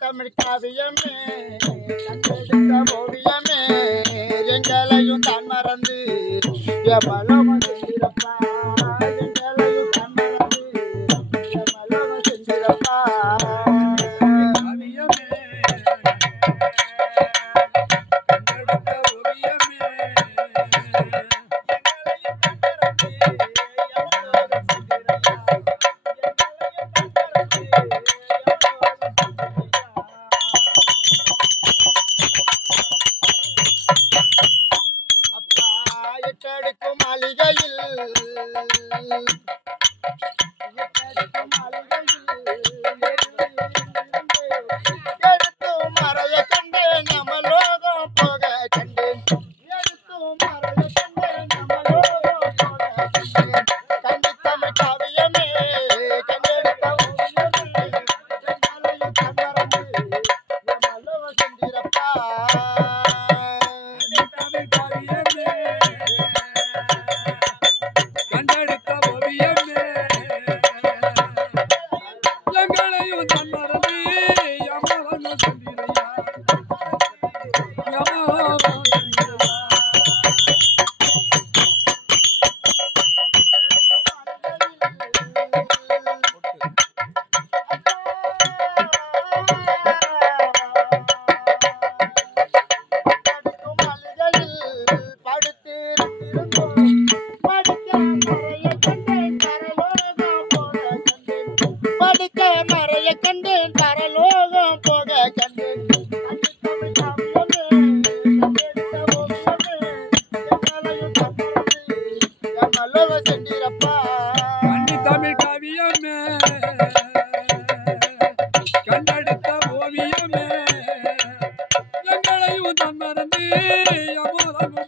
தமிழ் காவியமே கண்டெடுத்த ஓவியமே எங்களையும் தான் மறந்து எவ்வளவு செஞ்சிருப்பா எங்களையும் தான் மறந்து எவ்வளவு செஞ்சிருப்பா மாளிகையில் எடுத்து மறைய கண்டேன் நமலோகம் போக கண்டேன் எடுத்து மறைய கண்டேன் நமலோகம் போக கண்டேன் கண்டித்தமிழ் காவியமே கண்டெடுத்த ஓவியமே எங்களையும் தமறந்து எமலோக சென்றிருப்பா மறைய கண்டேன் பரலோகம் போக கண்டேன் கண்டித்தமிழ் காவியமே கண்டெடுத்த ஓவியமே எங்களையும் தமறந்து எமலோக சென்றிருப்பா கண்டித்தமிழ் காவியமே கண்டெடுத்த ஓவியமே எங்களையும் தமறந்து எமலோகம்